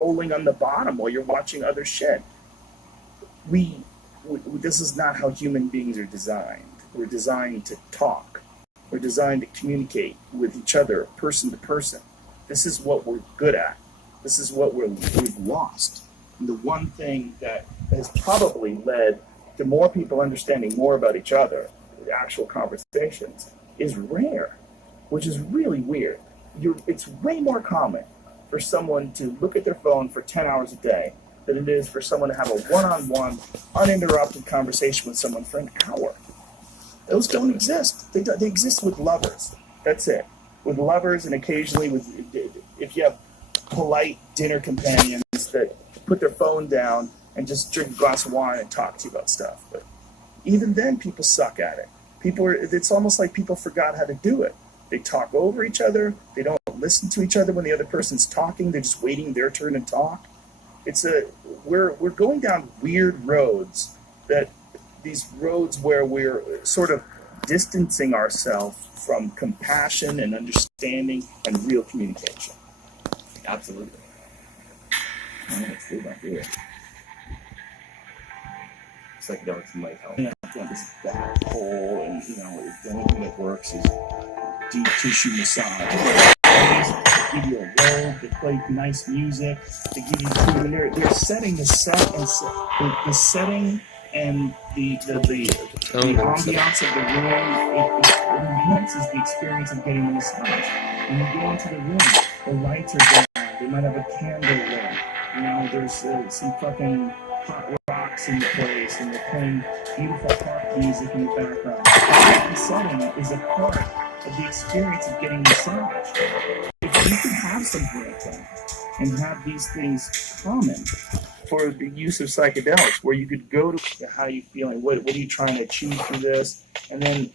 scrolling on the bottom while you're watching other shit. This is not how human beings are designed. We're designed to talk. We're designed to communicate with each other, person to person. This is what we're good at. This is what we've lost. And the one thing that has probably led to more people understanding more about each other, the actual conversations, is rare, which is really weird. It's way more common for someone to look at their phone for 10 hours a day than it is for someone to have a one-on-one, uninterrupted conversation with someone for an hour. Those don't exist. They exist with lovers. That's it. With lovers, and occasionally if you have polite dinner companions that put their phone down and just drink a glass of wine and talk to you about stuff. But even then, people suck at it. It's almost like people forgot how to do it. They talk over each other. They don't listen to each other when the other person's talking. They're just waiting their turn to talk. We're going down weird roads, these roads where we're sort of distancing ourselves from compassion and understanding and real communication. Absolutely. Let's do that here. Psychedelics might help. Yeah, I've got this back hole, and the only thing that works is deep tissue massage. They give you a robe, they play nice music, they give you food, and they're setting the set and the setting and the ambiance of the room. It enhances the experience of getting the massage. When you go into the room, the lights are down. They might have a candle lit. There's some fucking hot rocks in the place, and they're playing beautiful harp music in the background. The setting is a part of the experience of getting massage. If you could have something like that and have these things common for the use of psychedelics, where you could go to how you feeling, what are you trying to achieve through this, and then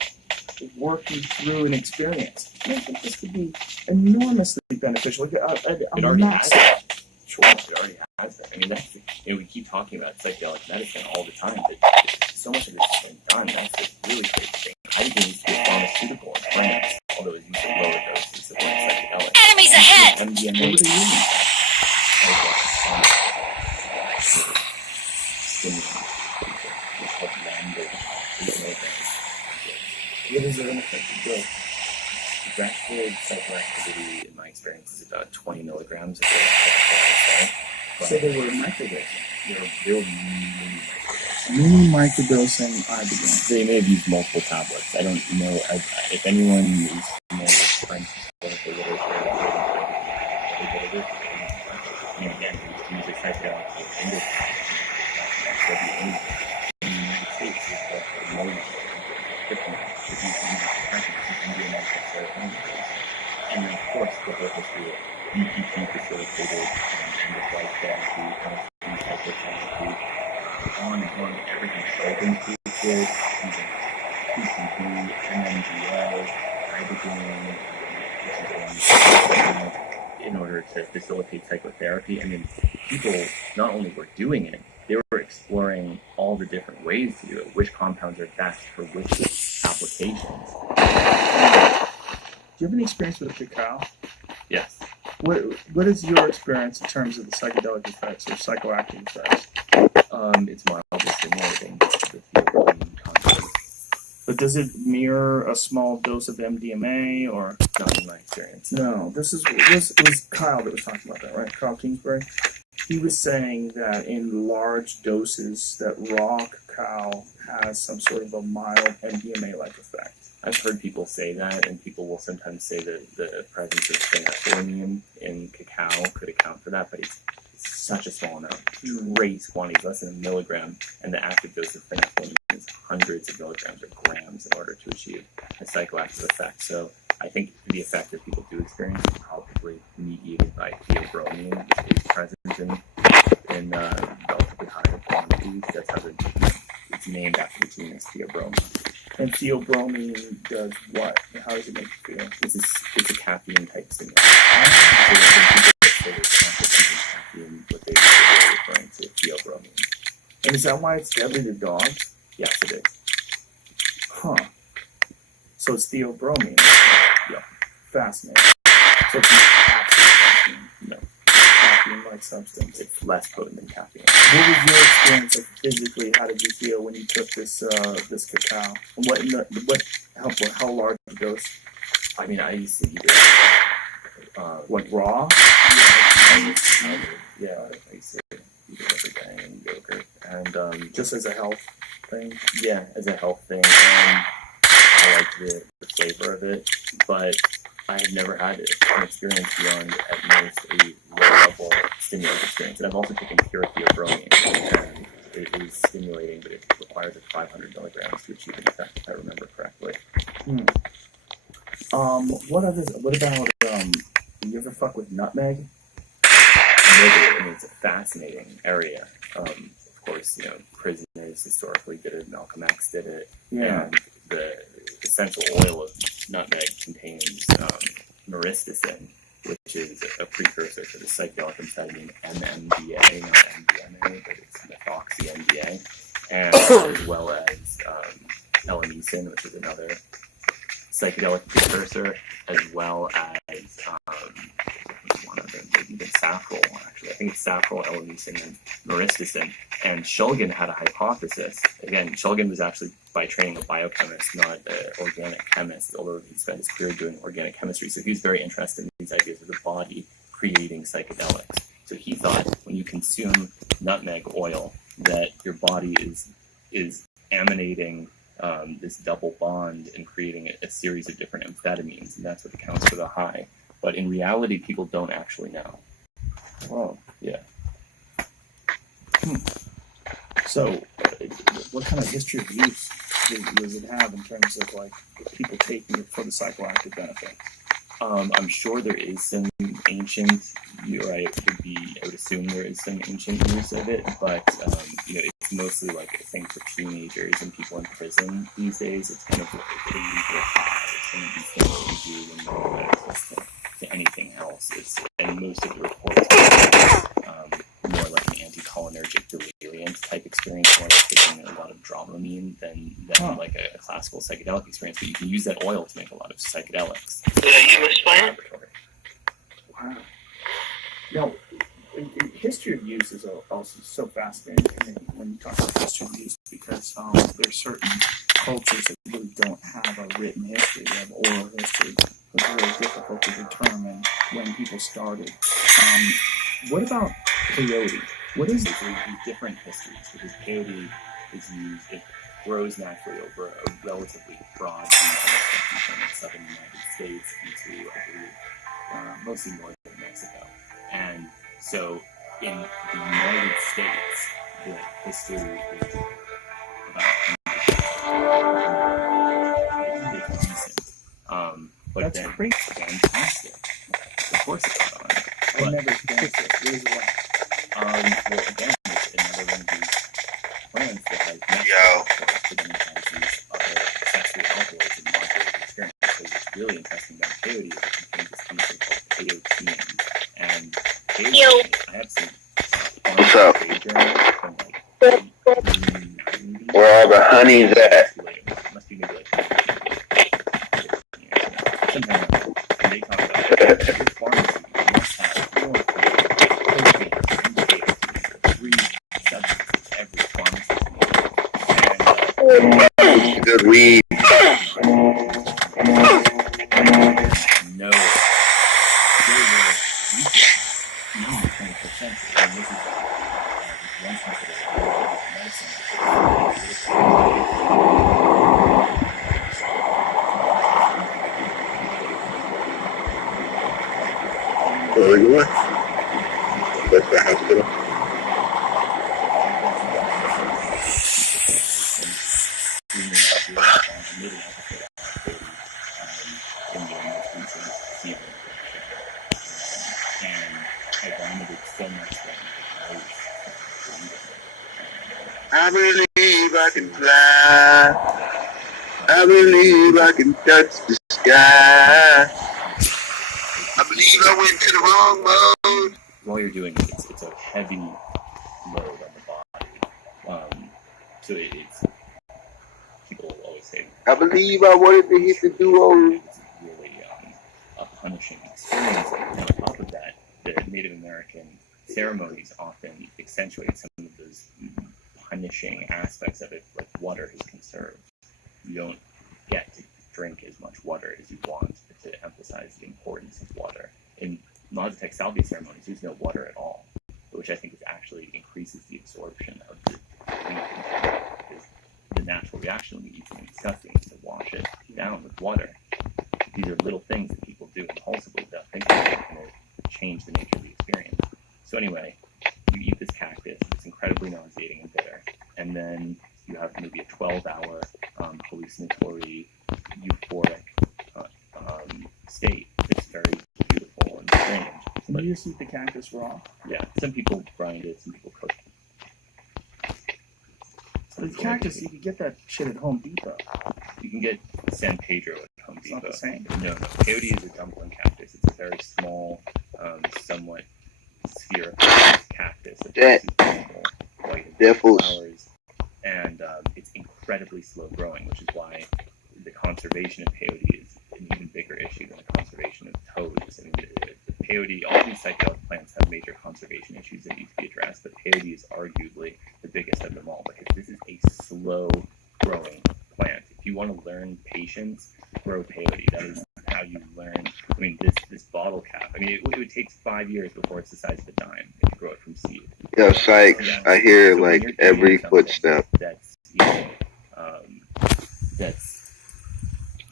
work you through an experience. I think this could be enormously beneficial. It already has that. Sure, it already has that. I mean, we keep talking about psychedelic medicine all the time, but so much of this has been done. That's the really great thing. Hydrogen used to be a pharmaceutical in plants, although it was used at lower doses of psychedelics. Enemies ahead! MDMA What is it in effect to do? The graduated psychoactivity, in my experience, is about 20 milligrams of the So they were microdosing. They were mini microdosing ibogaine. They may have used multiple tablets. I don't know if anyone is familiar with French clinical literature. Again, we use a psychedelic endocrine. In the United States, is the ammonia, and then, of course, the whole history of EPT facilitated end-of-life therapy, psychotherapy, on and on, everything. Solving fluids, using PCB, MMGA, ibogaine, in order to facilitate psychotherapy. I mean, people not only were doing it, they were exploring all the different ways to do it, which compounds are best for which applications. Do you have any experience with cacao? Yes. What is your experience in terms of the psychedelic effects or psychoactive effects? It's mildly stimulating the feeling content. But does it mirror a small dose of MDMA or? Not in my experience. No. It was Kyle that was talking about that, right? Kyle Kingsbury. He was saying that in large doses, that raw cacao has some sort of a mild MDMA-like effect. I've heard people say that, and people will sometimes say that the presence of phenethylamine in cacao could account for that, but it's such a small amount, trace quantities, less than a milligram, and the active dose of phenethylamine is hundreds of milligrams or grams in order to achieve a psychoactive effect. So I think the effect that people do experience is probably mediated by theobromine, which is present in relatively higher quantities. That's how it's named after the genus theobromine. And theobromine does what? How does it make you feel? It's a caffeine type stimulant. So when people say there's caffeine, what they are referring to theobromine. And is that why it's deadly to dogs? Yes, it is. Huh. So it's theobromine. Yeah. Fascinating. So it's not actually caffeine. No. Caffeine psychedelic substance. It's less potent than caffeine. What was your experience like, physically? How did you feel when you took this cacao? And how large a dose? I mean, I used to eat it. Like raw? Yeah, I used to eat it every day and yogurt. And Just as a health thing? yeah, as a health thing. And I liked the flavor of it, but I have never had an experience beyond at most a low-level stimulant experience. And I've also taken pure theobromine, and it is stimulating, but it requires 500 milligrams to achieve an effect, if I remember correctly. What about you ever fuck with nutmeg? I mean, it's a fascinating area. Of course, prisoners historically did it, Malcolm X did it, and the essential oil of nutmeg contains myristicin, which is a precursor to the psychedelic amphetamine MMDA, not MDMA, but it's methoxy-MDA, and as well as elenicin, which is another psychedelic precursor, as well as one of them, maybe even saffrol, actually. I think it's saffrol, elenicin, and myristicin. And Shulgin had a hypothesis. Again, Shulgin was actually, by training, a biochemist, not an organic chemist, although he spent his career doing organic chemistry. So he was very interested in these ideas of the body creating psychedelics. So he thought when you consume nutmeg oil that your body is emanating this double bond and creating a series of different amphetamines, and that's what accounts for the high. But in reality, people don't actually know. Wow. Yeah. So, what kind of history of use does it have in terms of like people taking it for the psychoactive benefit? I'm sure there is some ancient. You're right. I would assume there is some ancient use of it, but it's mostly like a thing for teenagers and people in prison these days. It's kind of like a legal high. It's one of these things you do when you have access to anything else. And most of the reports are more like an anticholinergic deliriant type experience, more like taking a lot of Dramamine than like a classical psychedelic experience. But you can use that oil to make a lot of psychedelics. You explain? Wow. Now, history of use is also so fascinating to me when you talk about history of use, because there's certain cultures that really don't have a written history. They have oral history. It's very difficult to determine when people started. What about peyote? What is it? There's different histories, because peyote is used, it grows naturally over a relatively broad region from the southern United States into, I believe, mostly northern Mexico. And so in the United States, the history is about decent. But That's then crazy. Fantastic. Of course it's not on. I've never experienced it. What is it like? Well, again, it's another one of these plants that has but then it has these other accessory alkaloids and modulated experiments. So what's really interesting about peyote is it contains this chemical called peyote. And peyote, I have some What's up? from like 1990s. Where all the honey's at? It must be maybe like sometime like that. And they talk about every pharmacy must have 4 3 substances every pharmacy. And Good weed. no, very little research, 20%. And this is one hospital Where are you going? That's the hospital. I believe I can fly. I believe I can touch the sky. I believe I went to the wrong mode. While you're doing it, it's a heavy load on the body. So it's people always say I believe I wanted to hit the duo. it's really a punishing experience. And on top of that, the Native American ceremonies often accentuate some of those punishing aspects of it, like water is conserved. You don't get to drink as much water as you want to emphasize the importance of water. In Mazatec salvia ceremonies, there's no water at all, which I think actually increases the absorption of the nutrients, because the natural reaction when you eat something disgusting is to wash it down with water. These are little things that people do impulsively without thinking about it, and they change the nature of the experience. So anyway, you eat this cactus, it's incredibly nauseating and bitter, and then you have maybe a 12-hour hallucinatory, euphoric state that's very beautiful and strange. Can you just eat the cactus raw? Yeah, some people grind it, some people cook it. The cactus, you can get that shit at Home Depot. You can get San Pedro at Home Depot. It's not the same. No. Peyote is a dumpling cactus. It's a very small, somewhat spherical cactus that produces beautiful white and Devils. flowers, and it's incredibly slow growing, which is why the conservation of peyote is an even bigger issue than the conservation of toads. I mean, the peyote, all these psychedelic plants have major conservation issues that need to be addressed, but peyote is arguably the biggest of them all, because this is a slow growing plant. If you want to learn patience, grow peyote. That is how you learn. I mean, this bottle cap, I mean, it would take 5 years before it's the size of a dime if you grow it from seed. Yo, Sykes, I hear So when like you're every creating something footstep. that's, you know, that's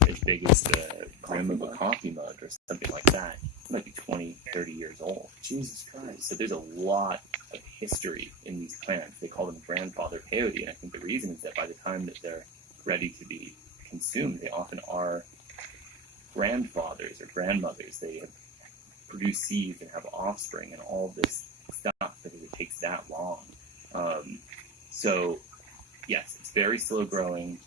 as big as the rim of a coffee mug or something like that. It might be 20, 30 years old. Jesus Christ. So there's a lot of history in these plants. They call them grandfather peyote, and I think the reason is that by the time that they're ready to be consumed, they often are grandfathers or grandmothers. They have produced seeds and have offspring and all this stuff because it takes that long. So yes, it's very slow growing.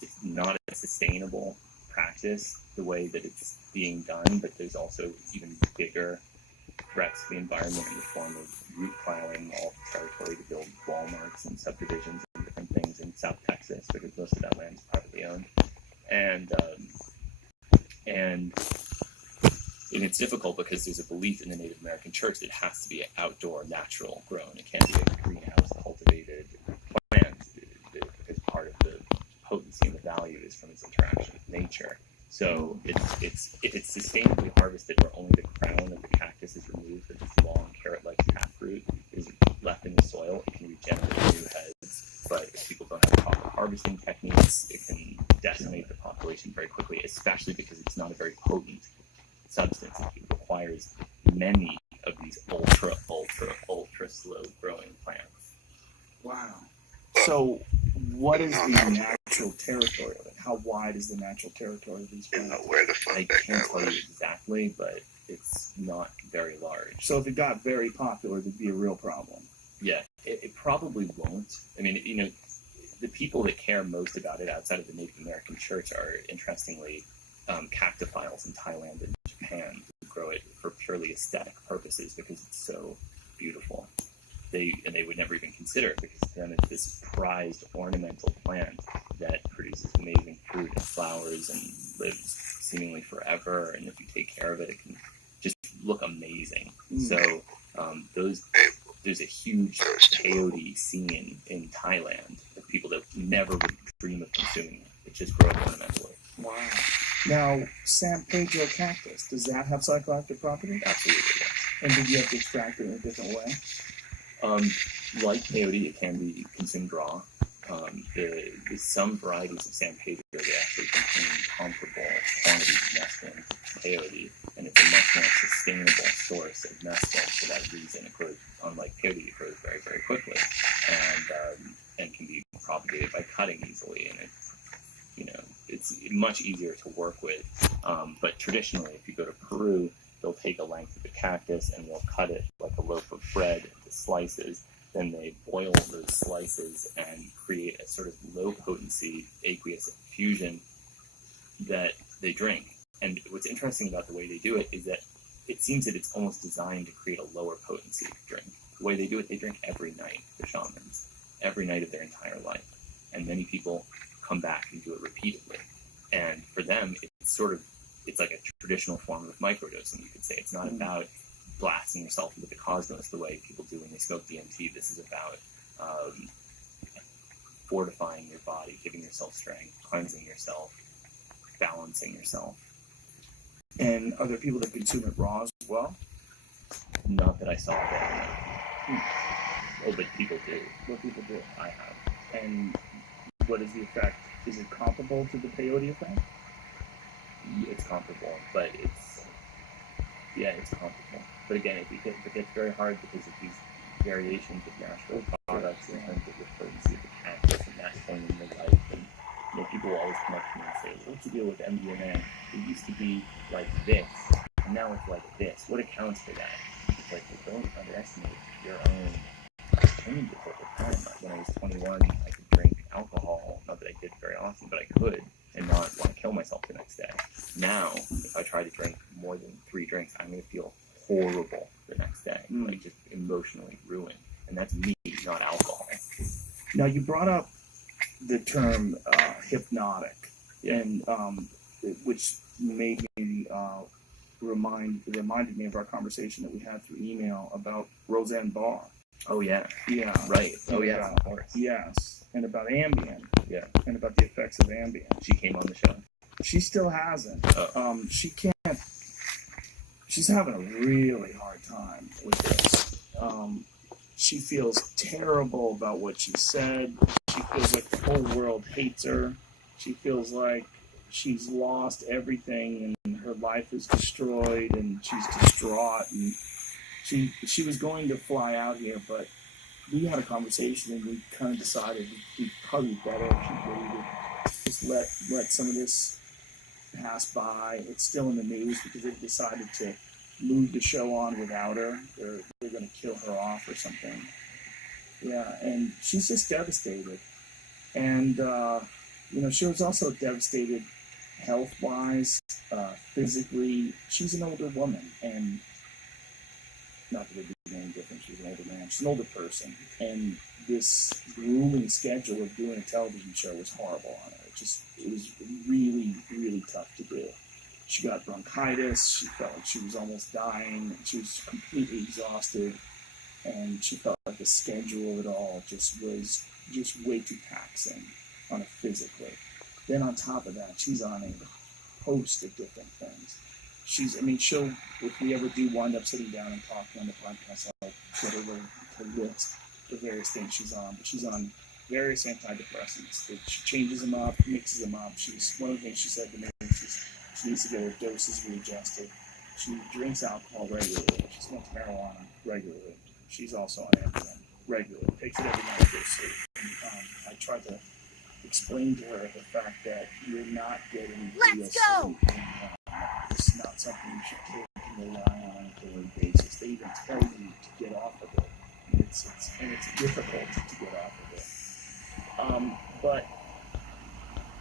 It's not a sustainable practice the way that it's being done, but there's also even bigger threats to the environment in the form of root plowing all the territory to build Walmarts and subdivisions and different things in South Texas, because most of that land is privately owned. And it's difficult because there's a belief in the Native American church that it has to be outdoor, natural grown. It can't be a greenhouse cultivated plant, because part of the potency and the value is from its interaction with nature. So if it's sustainably harvested where only the crown of the cactus is removed, but this long carrot-like taproot is left in the soil, it can regenerate new heads. But if people don't have proper harvesting techniques, it can decimate the population very quickly, especially because it's not a very potent substance. It requires many of these ultra slow growing plants. Wow. So, what is the natural territory of it? How wide is the natural territory of these You know plants? where the fuck I that can't guy tell you was. exactly, but it's not very large. So, if it got very popular, there'd be a real problem. Yeah, it probably won't. I mean, you know, the people that care most about it outside of the Native American church are, interestingly, cactophiles in Thailand and Japan who grow it for purely aesthetic purposes because it's so beautiful. They would never even consider it because to them it's this prized ornamental plant that produces amazing fruit and flowers and lives seemingly forever. And if you take care of it, it can just look amazing. So there's a huge peyote scene in Thailand of people that never would dream of consuming it. It just grows ornamentally. Wow. Now, San Pedro cactus, does that have psychoactive properties? Absolutely, yes. And did you have to extract it in a different way? Like peyote, it can be consumed raw. Some varieties of San Pedro, they actually contain comparable quantities of mescaline to peyote, and it's a much more sustainable source of mescaline for that reason. It grows, unlike peyote, it grows very, very quickly, and can be propagated by cutting easily, and it's much easier to work with. But traditionally, if you go to Peru, they'll take a length of the cactus and they'll cut it like a loaf of bread into slices. Then they boil those slices and create a sort of low-potency aqueous infusion that they drink. And what's interesting about the way they do it is that it seems that it's almost designed to create a lower potency drink. The way they do it, they drink every night, the shamans, every night of their entire life. And many people come back and do it repeatedly. And for them, it's like a traditional form of microdosing, you could say. It's not about blasting yourself into the cosmos the way people do when they smoke DMT. This is about fortifying your body, giving yourself strength, cleansing yourself, balancing yourself. And are there people that consume it raw as well? Not that I saw there. Oh, but people do. What people do? I have. And what is the effect? Is it comparable to the peyote effect? It's comparable, but it's comparable. But again, it gets very hard because of these variations of natural products in terms of the potency of the cannabis and masculine in the life. And people will always come up to me and say, "What's the deal with MDMA? It used to be like this, and now it's like this. What accounts for that?" It's like, well, don't underestimate your own changes over time. When I was 21, I could drink alcohol. Not that I did very often, but I could, and not want to kill myself the next day. Now, if I try to drink more than 3 drinks, I'm going to feel horrible the next day, like just emotionally ruined. And that's me, not alcohol. Now, you brought up the term hypnotic, and which made me reminded me of our conversation that we had through email about Roseanne Barr. Oh yeah, yeah, right. Oh yeah, about, of course. Yes, and about Ambien. Yeah, and about the effects of Ambien. She came on the show. She still hasn't. Oh. She can't. She's having a really hard time with this. She feels terrible about what she said. She feels like the whole world hates her. She feels like she's lost everything and her life is destroyed and she's distraught. And she was going to fly out here, but we had a conversation and we kind of decided it'd be probably better if she waited. Just let some of this pass by. It's still in the news because they've decided to move the show on without her. They're going to kill her off or something. Yeah, and she's just devastated. And, she was also devastated health-wise, physically. She's an older woman, and not that it would be any different. She's an older man. She's an older person. And this grueling schedule of doing a television show was horrible on her. It was really, really tough to do. She got bronchitis. She felt like she was almost dying. She was completely exhausted. And she felt like the schedule of it all just was just way too taxing on her physically. Then on top of that, she's on a host of different things. If we ever do wind up sitting down and talking on the podcast, I'll get her to list the various things she's on. But she's on various antidepressants. She changes them up, mixes them up. One of the things she said to me is she needs to get her doses readjusted. She drinks alcohol regularly. She smokes marijuana regularly. She's also on Ambien regularly. Takes it every night to go to sleep. And, I tried to explain to her the fact that you're not getting real sleep. And, it's not something you should take and rely on a daily basis. They even tell you to get off of it. And it's difficult to get off of it. But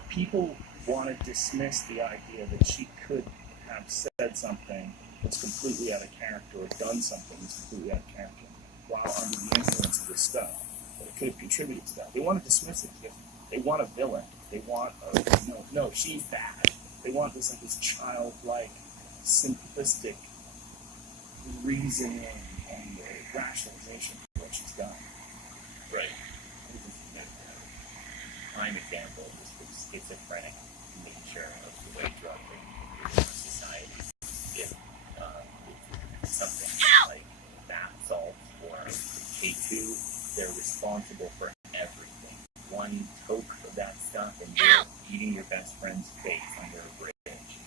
people want to dismiss the idea that she could have said something that's completely out of character or done something that's completely out of character while under the influence of this stuff. That it could have contributed to that. They want to dismiss it because they want a villain. They want no, she's bad. They want this childlike, simplistic reasoning and rationalization for what she's done. Right. Prime example is the schizophrenic nature of the way drug use in society. If something like bath salts or K2, they're responsible for everything. One toke of that stuff and you're eating your best friend's face under a bridge.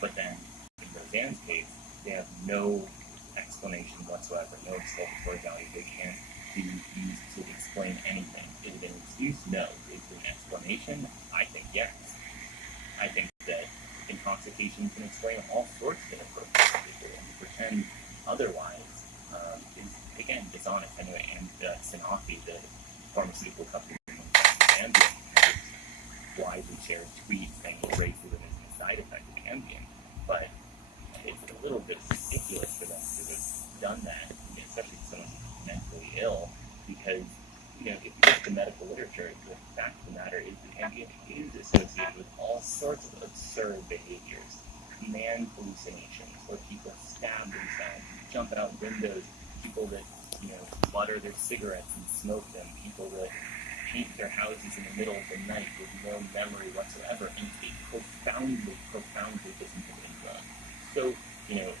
But then, in Roseanne's case, they have no explanation whatsoever, no exculpatory value. They can't be used to explain anything. Is it an excuse? No. Is it an explanation? I think yes. I think that intoxication can explain all sorts of inappropriate behavior, and to pretend otherwise is, again, dishonest. Anyway, and Sanofi, the pharmaceutical company Ambien, widely shared tweets saying racism is a side effect of Ambien. But it's a little bit ridiculous for them to have done that, especially someone mentally ill, because if you look at the medical literature, the fact of the matter is that Ambien is associated with all sorts of absurd behaviors. command hallucinations where people stab themselves, jump out windows, people that, butter their cigarettes and smoke them, people that paint their houses in the middle of the night with no memory whatsoever, and it's a profoundly, profoundly disinhibiting drug. So, here's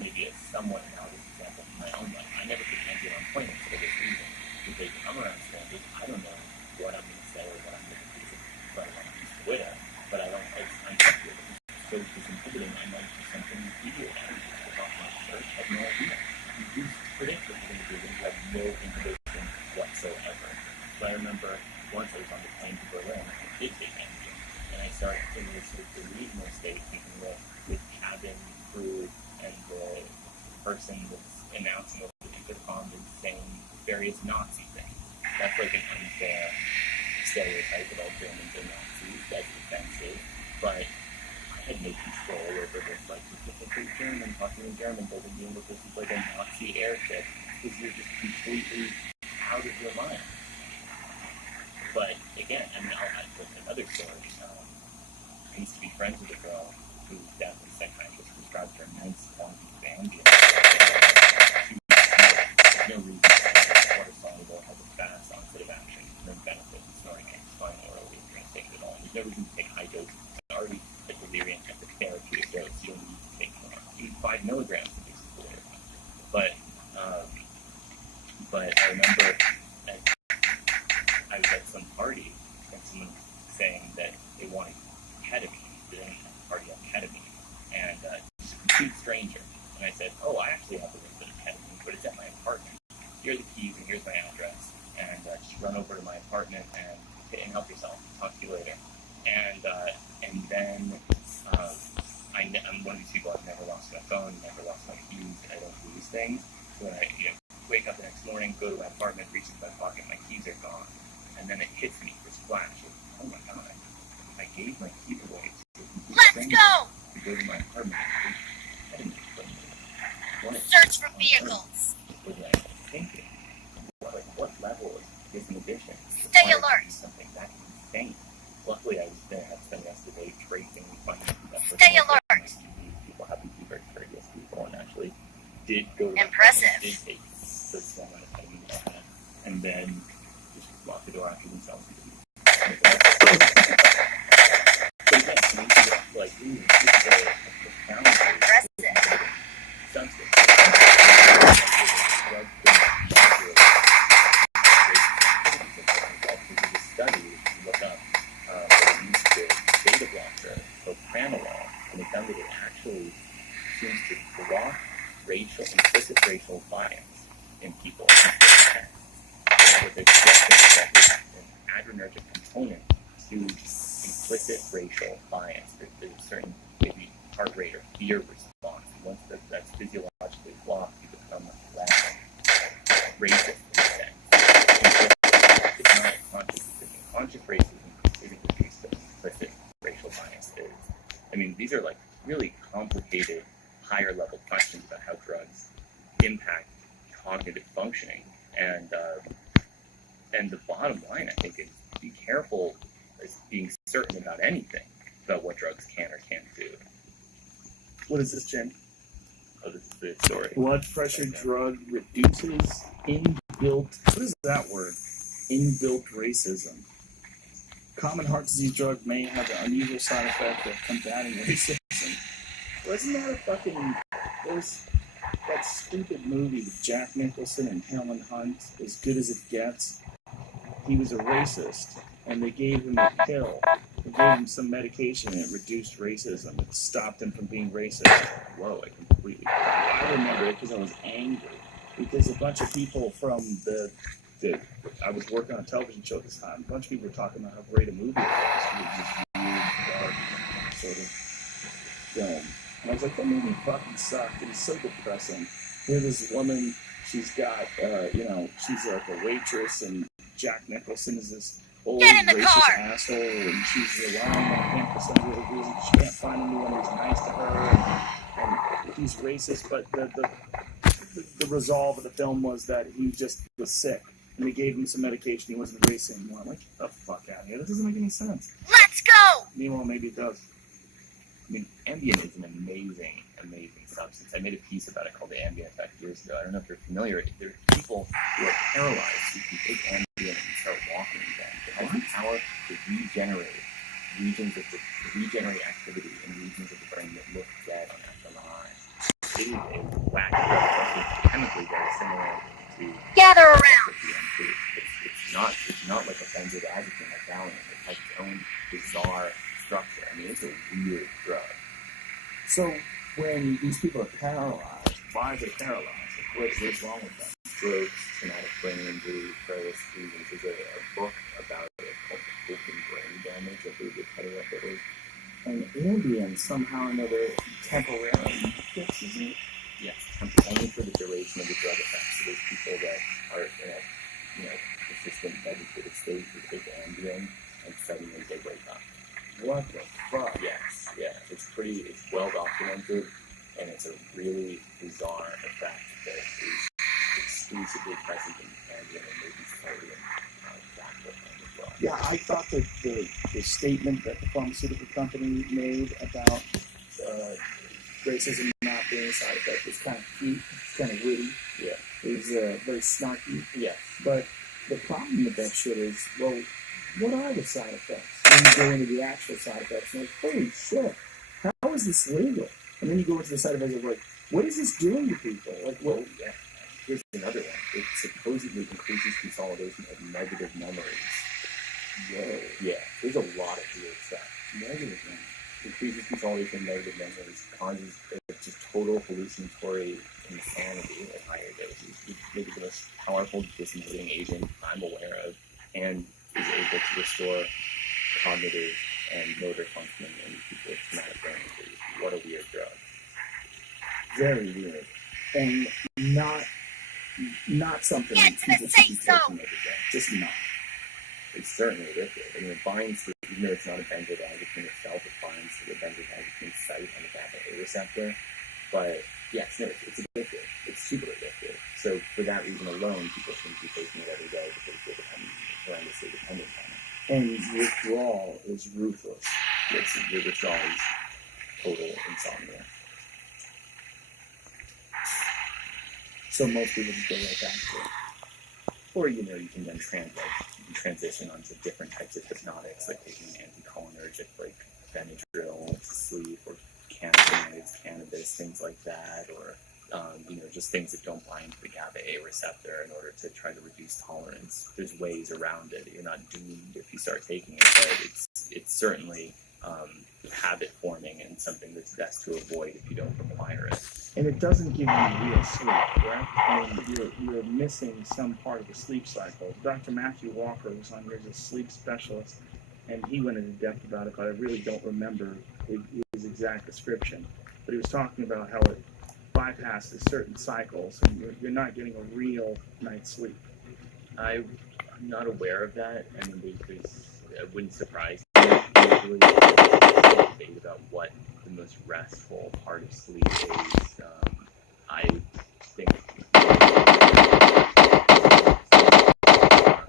maybe a somewhat analogous example from my own life. I never took anti-employment for this reason, because I'm around strangers, I don't know what I'm going to say or what I'm going to do, but I'm on Twitter, but I'm happy with it. So disinhibiting, I might do something easier than to talk to my church, I have no idea. You predict what you're going to do when you have no inhibition whatsoever. So I remember once I was on the plane to Berlin, I did take Ambien, and I started in this delusional state thinking that the cabin crew and the person that's announcing over the intercom is saying various Nazi things. That's like an unfair stereotype of all Germans and Nazis. That's offensive, but I had no control over this, like, specifically German, talking in German, doesn't mean that this is like a Nazi airship, because you're just completely out of your mind. But again, I'll add another story. I used to be friends with a girl who definitely psychiatrist prescribed her immense quantities of Ambien. There's no reason to say that water soluble has a fast onset of action, no benefit in snoring and fine orally if you're going to take it at all. There's no reason to take high doses. It's already a delirium at the therapeutic dose. You don't need to take more. Even 5 milligrams is basically delirium. But I remember I was at some party and someone was saying that they wanted ketamine. They didn't have a party on ketamine. And just a complete stranger. And I said, oh, I actually have a little bit of ketamine, but it's at my apartment. Here are the keys and here's my address. And just run over to my apartment and help yourself. Talk to you later. And then I'm one of these people. I've never lost my phone, never lost my keys. I don't lose things. So when I wake up the next morning, go to my apartment, reach into my pocket, my keys are gone. And then it hits me, this flash of, oh my god, I gave my keys away to a stranger to go to my apartment. Search for vehicles. What was I thinking? What level is an addition? Stay alert. Something that insane. Luckily, I was there. I spent the rest of the day tracing and finding that person. Stay alert. People happen to be very courteous people and actually did go to Impressive. did take the small amount of ketamine that I had, and then just lock the door after themselves. But again, like, this is a profound Impressive. substance. There's a study, you look up, they used the beta blocker, propranolol, and they found that it actually seems to block implicit racial bias in people. What they're suggesting is that there's an adrenergic component to implicit racial bias. There's a certain maybe heart rate or fear response. And once that's physiologically blocked, you become less racist in a sense. It's not a conscious decision. Conscious racism isn't reduced to implicit racial bias. These are like really complicated, higher level questions about how drugs impact cognitive functioning. And the bottom line, I think, is be careful as being certain about anything about what drugs can or can't do. What is this, Jen? Oh, this is the story. Blood pressure drug reduces inbuilt, what is that word? Inbuilt racism. Common heart disease drug may have the unusual side effect of combating racism. Wasn't that a fucking, there's that stupid movie with Jack Nicholson and Helen Hunt, As Good as It Gets? He was a racist, and they gave him a pill. They gave him some medication, and it reduced racism. It stopped him from being racist. Whoa, I completely forgot. I remember it because I was angry. Because a bunch of people from I was working on a television show at this time. A bunch of people were talking about how great a movie it was. It was this weird, dark, sort of film. And I was like, that movie fucking sucked. It was so depressing. Here, this woman, she's got, she's like a waitress, and Jack Nicholson is this old racist asshole, and she's relying on him for some weird reason. She can't find anyone who's nice to her, and he's racist. But the resolve of the film was that he just was sick, and they gave him some medication. He wasn't racist anymore. I'm like, get the fuck out of here. This doesn't make any sense. Let's go! Meanwhile, maybe it does. mean, Ambien is an amazing, amazing substance. I made a piece about it called the Ambien Effect years ago. I don't know if you're familiar. There are people who are paralyzed who can take Ambien and start walking again. It has the power to regenerate activity in regions of the brain that look dead on fMRI. It is a whack drug. It's chemically very similar to Gather around. DMT. It's not like a benzodiazepine like Valium. It has its own bizarre structure. I mean, it's a weird drug. So when these people are paralyzed, why are they paralyzed? Like, what's wrong with them? Strokes, traumatic brain injury, various reasons. There's a book about it called Open Brain Damage. I believe the title of it is. And Ambien somehow or another temporarily fixes it. Yes, only for the duration of the drug effect. So there's people that are in a persistent vegetative state who take Ambien and suddenly they wake up. What the fuck? Yes, yeah. It's well documented, and it's a really bizarre effect that is exclusively present in Ambien and maybe slightly in Valium as well. Yeah, I thought that the statement that the pharmaceutical company made about racism not being a side effect was kind of cute. It's kind of witty. Yeah. It was very snarky. Yes. But the problem with that shit is, well, what are the side effects? When you go into the actual side effects, and like, holy shit, how is this legal? And then you go into the side effects of like, what is this doing to people? Like, Well, yeah. Here's another one. It supposedly increases consolidation of negative memories. whoa, Yeah, there's a lot of weird stuff. negative memory. Increases consolidation of negative memories, causes just total hallucinatory insanity at higher doses. It's maybe the most powerful disinhibiting agent I'm aware of, and is able to restore cognitive and motor functioning in people with traumatic brain injuries. What a weird drug. Very weird. And not something Get to the people should be safe zone. taking every day. Just not. It's certainly addictive. I mean, it binds to, even though it's not a benzodiazepine itself, it binds to the benzodiazepine site on the GABA-A receptor. But yes, no, it's addictive. It's super addictive. So for that reason alone, people shouldn't be taking it every day because they're horrendously dependent on it. And withdrawal is ruthless. The withdrawal is total insomnia. So most people just go right back to it. Or, you can then transition onto different types of hypnotics, like taking anticholinergic, like Benadryl to sleep, or cannabinoids, cannabis, things like that, or, just things that don't bind to the GABA-A receptor in order to try to reduce tolerance. There's ways around it. You're not doomed if you start taking it, but it's certainly habit forming and something that's best to avoid if you don't require it. And it doesn't give you real sleep, correct? I mean, you're missing some part of the sleep cycle. Dr. Matthew Walker was on here as a sleep specialist, and he went into depth about it, but I really don't remember his exact description. But he was talking about how it bypasses certain cycles, and you're not getting a real night's sleep. I'm not aware of that, and it wouldn't surprise me. Usually, there's a debate about what the most restful part of sleep is. I think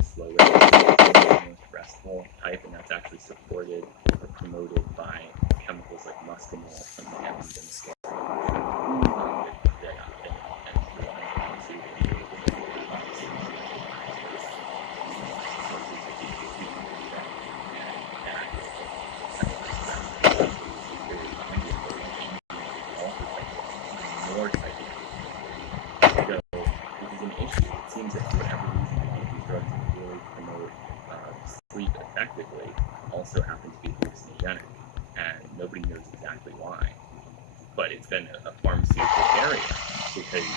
slow rest, restful type, and that's actually supported or promoted by chemicals like muscimol from the Evans and scale. More psychic. So this is an issue. It seems that for whatever reason, these drugs that really promote sleep effectively also happen to be hallucinogenic, and nobody knows exactly why. But it's been a pharmaceutical area because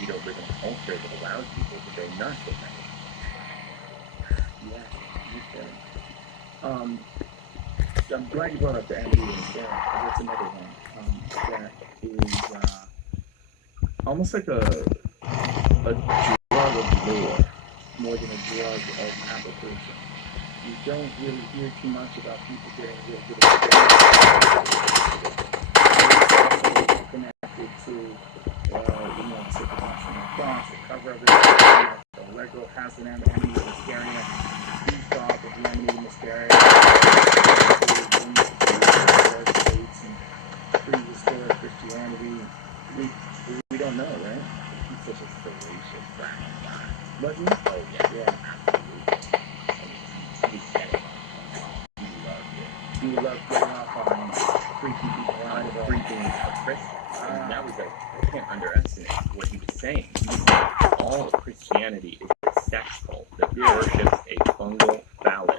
we don't live in a culture that allows people to go nuts with them. Yeah, okay. I'm glad you brought up the Ambien because that's another one that is almost like a drug of lore, more than a drug of application. You don't really hear too much about people getting real good at it. Connected to, the circulation across, the cover of it, the Allegro has an amity hysteria, the thought of the amity hysteria. roots and prehistoric Christianity. We don't know, right? He's such a salacious guy. But he? Oh yeah, Yeah. absolutely. And he said it. He loved it. He loved getting off on freaking people out of Freaking a Christian. And that was like, I can't underestimate what he was saying. He was saying all of Christianity is a sex cult that worships a fungal phallus,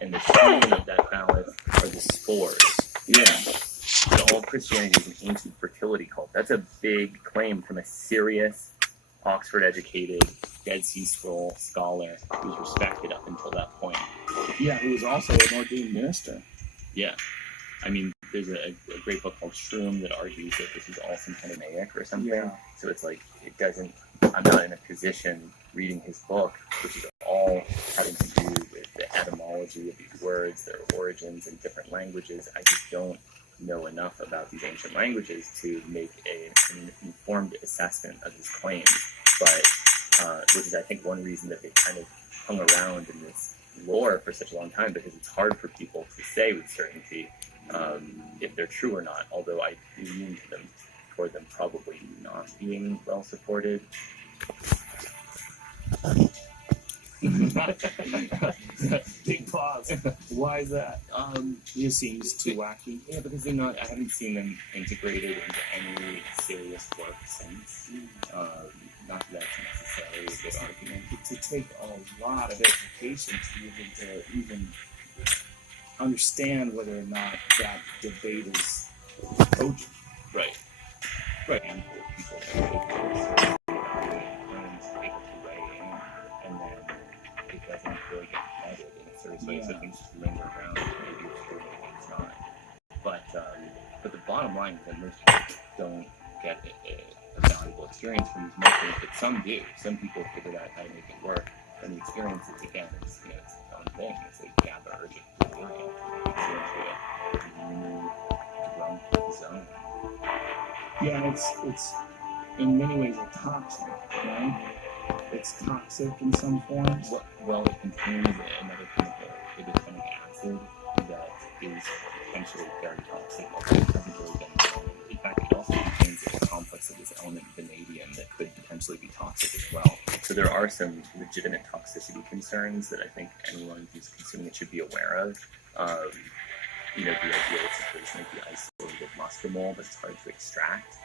and the semen of that phallus are the spores. Yeah. So all Christianity is an ancient fertility cult. That's a big claim from a serious, Oxford-educated, Dead Sea Scroll scholar who was respected up until that point. Yeah, he was also an ordained minister. Yeah. I mean, there's a great book called Shroom that argues that this is all some kind of Maic or something. Yeah. So it's like, it doesn't, I'm not in a position reading his book, which is all having to do with the etymology of these words, their origins in different languages. I just don't know enough about these ancient languages to make an informed assessment of his claims. But, which is, I think, one reason that they kind of hung around in this lore for such a long time, because it's hard for people to say with certainty if they're true or not, although I lean to them toward them probably not being well supported. Big pause. Why is that? He seems too wacky. Yeah, because they're not, I haven't seen them integrated into any serious work since. Not that that's necessarily a good argument. To take a lot of education to even understand whether or not that debate is cogent. Right. Right. And people friends able to weigh in, and then it doesn't really get vetted in a serious way, so things just linger around. Maybe it's true, maybe it's not. But the bottom line is that most people don't get a valuable experience from these motions, but some do. Some people figure out how to make it work, and the experience is, again, it's its own thing. It's a GABAergic delirium. It's into a new drunk zone. Yeah, and it's in many ways a toxin, right? It's toxic in some forms. Well, it contains another chemical, ibotenic acid, that is potentially very toxic, although it hasn't really been known. In fact, it also contains a complex of this element vanadium that could potentially be toxic as well. So there are some legitimate toxicity concerns that I think anyone who's consuming it should be aware of. The idea that this might be isolated muscimol that's hard to extract.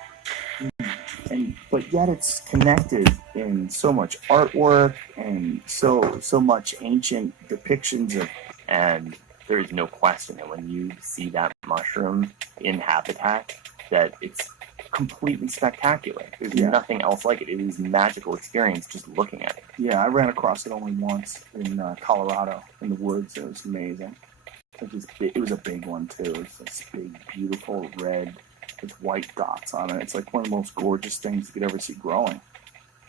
But yet it's connected in so much artwork and so much ancient depictions of. And there is no question that when you see that mushroom in habitat, that it's completely spectacular. There's nothing else like it. It is a magical experience just looking at it. Yeah, I ran across it only once in Colorado in the woods. It was amazing. It was a big one too. It's this big, beautiful red with white dots on it. It's like one of the most gorgeous things you could ever see growing.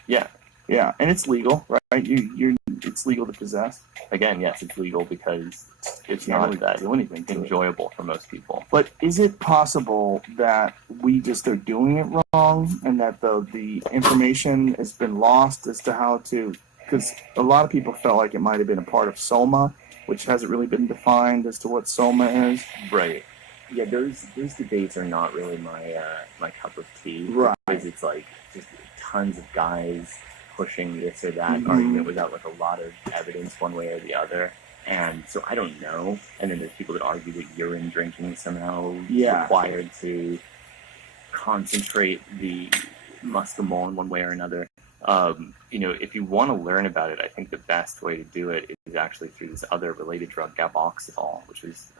Yeah. Yeah, and it's legal, right? It's legal to possess. Again, yes, it's legal because it's Can't not really that do anything to it. enjoyable for most people. But is it possible that we just are doing it wrong, and that the information has been lost as to how to? Because a lot of people felt like it might have been a part of Soma, which hasn't really been defined as to what Soma is. Right. Yeah, those debates are not really my cup of tea. Right. Because it's like just tons of guys pushing this or that argument without like a lot of evidence one way or the other. And so I don't know. And then there's people that argue that urine drinking is somehow required to concentrate the muscimol in one way or another. If you want to learn about it, I think the best way to do it is actually through this other related drug, gaboxetol, which was